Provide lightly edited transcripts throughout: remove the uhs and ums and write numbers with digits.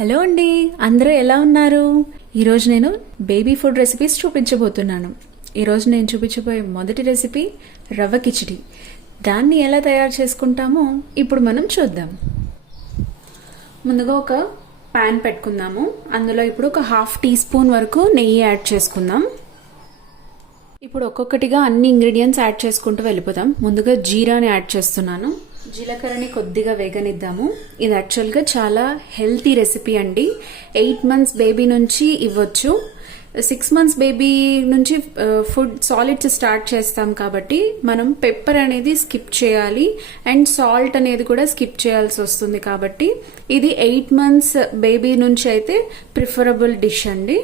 Hello అండి, అందరూ ఎలా ఉన్నారు? ఈరోజు నేను బేబీ ఫుడ్ రెసిపీస్ చూపించబోతున్నాను. ఈరోజు నేను చూపించబోయే మొదటి రెసిపీ రవ్వ కిచిడి. దాన్ని ఎలా తయారు చేసుకుంటామో ఇప్పుడు మనం చూద్దాం. ముందుగా ఒక ప్యాన్ పెట్టుకుందాము. అందులో ఇప్పుడు ఒక 1/2 టీ స్పూన్ వరకు నెయ్యి యాడ్ చేసుకుందాం. ఇప్పుడు ఒక్కొక్కటిగా అన్ని ఇంగ్రీడియంట్స్ యాడ్ చేసుకుంటూ వెళ్ళిపోదాం. ముందుగా జీరాని యాడ్ చేస్తున్నాను. జీలకర్రని కొద్దిగా వేగనిద్దాము. ఇది యాక్చువల్గా చాలా హెల్తీ రెసిపీ అండి. 8 మంత్స్ బేబీ నుంచి ఇవ్వచ్చు. 6 మంత్స్ బేబీ నుంచి ఫుడ్ సాలిడ్స్ స్టార్ట్ చేస్తాం కాబట్టి మనం పెప్పర్ అనేది స్కిప్ చేయాలి అండ్ సాల్ట్ అనేది కూడా స్కిప్ చేయాల్సి వస్తుంది. కాబట్టి ఇది 8 మంత్స్ బేబీ నుంచి అయితే ప్రిఫరబుల్ డిష్ అండి.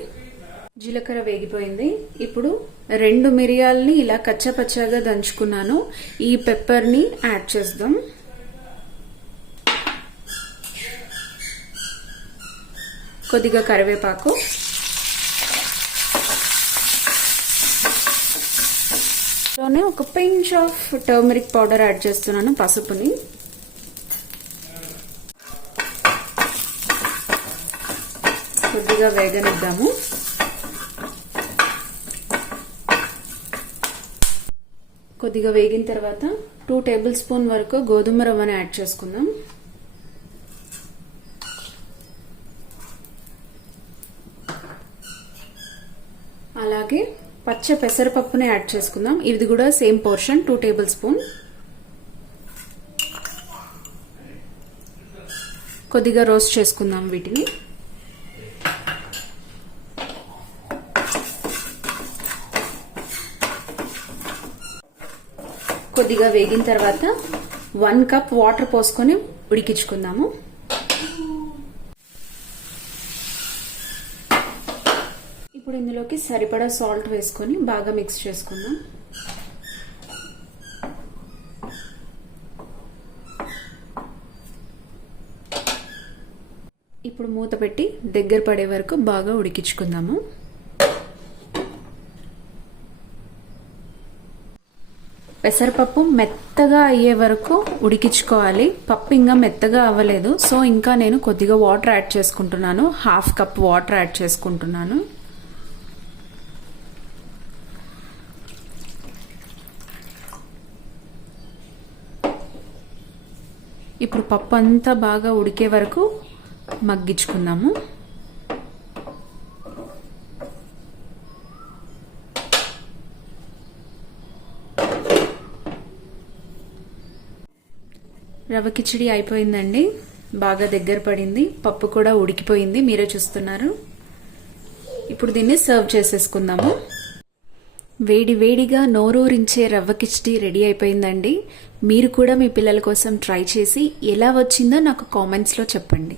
జీలకర్ర వేగిపోయింది. ఇప్పుడు 2 మిరియాలని ఇలా కచ్చపచ్చగా దంచుకున్నాను. ఈ పెప్పర్ని యాడ్ చేద్దాం. కొద్దిగా కరివేపాకు, లోనే ఒక pinch of turmeric powder add చేస్తున్నాను, పసుపుని. కొద్దిగా వేగనిద్దాము. కొద్దిగా వేగిన తర్వాత 2 టేబుల్ స్పూన్ వరకు గోధుమ రవ్వని యాడ్ చేసుకుందాం. అలాగే పచ్చ పెసరపప్పుని యాడ్ చేసుకుందాం. ఇది కూడా సేమ్ పోర్షన్ 2 టేబుల్ స్పూన్. కొద్దిగా రోస్ట్ చేసుకుందాం వీటిని. కొద్దిగా వేగిన తర్వాత 1 కప్ వాటర్ పోసుకొని ఉడికించుకుందాము. ఇప్పుడు ఇందులోకి సరిపడా సాల్ట్ వేసుకొని బాగా మిక్స్ చేసుకుందాం. ఇప్పుడు మూత పెట్టి దగ్గర పడే వరకు బాగా ఉడికించుకుందాము. పెసరపప్పు మెత్తగా అయ్యే వరకు ఉడికించుకోవాలి. పప్పు ఇంకా మెత్తగా అవ్వలేదు, సో ఇంకా నేను కొద్దిగా వాటర్ యాడ్ చేసుకుంటున్నాను. 1/2 కప్ వాటర్ యాడ్ చేసుకుంటున్నాను. ఇప్పుడు పప్పు అంతా బాగా ఉడికే వరకు మగ్గించుకుందాము. రవ్వ కిచిడి అయిపోయిందండి. బాగా దగ్గర పడింది. పప్పు కూడా ఉడికిపోయింది, మీరే చూస్తున్నారు. ఇప్పుడు దీన్ని సర్వ్ చేసేసుకుందాము. వేడి వేడిగా నోరూరించే రవ్వ కిచిడి రెడీ అయిపోయిందండి. మీరు కూడా మీ పిల్లల కోసం ట్రై చేసి ఎలా వచ్చిందో నాకు కామెంట్స్లో చెప్పండి.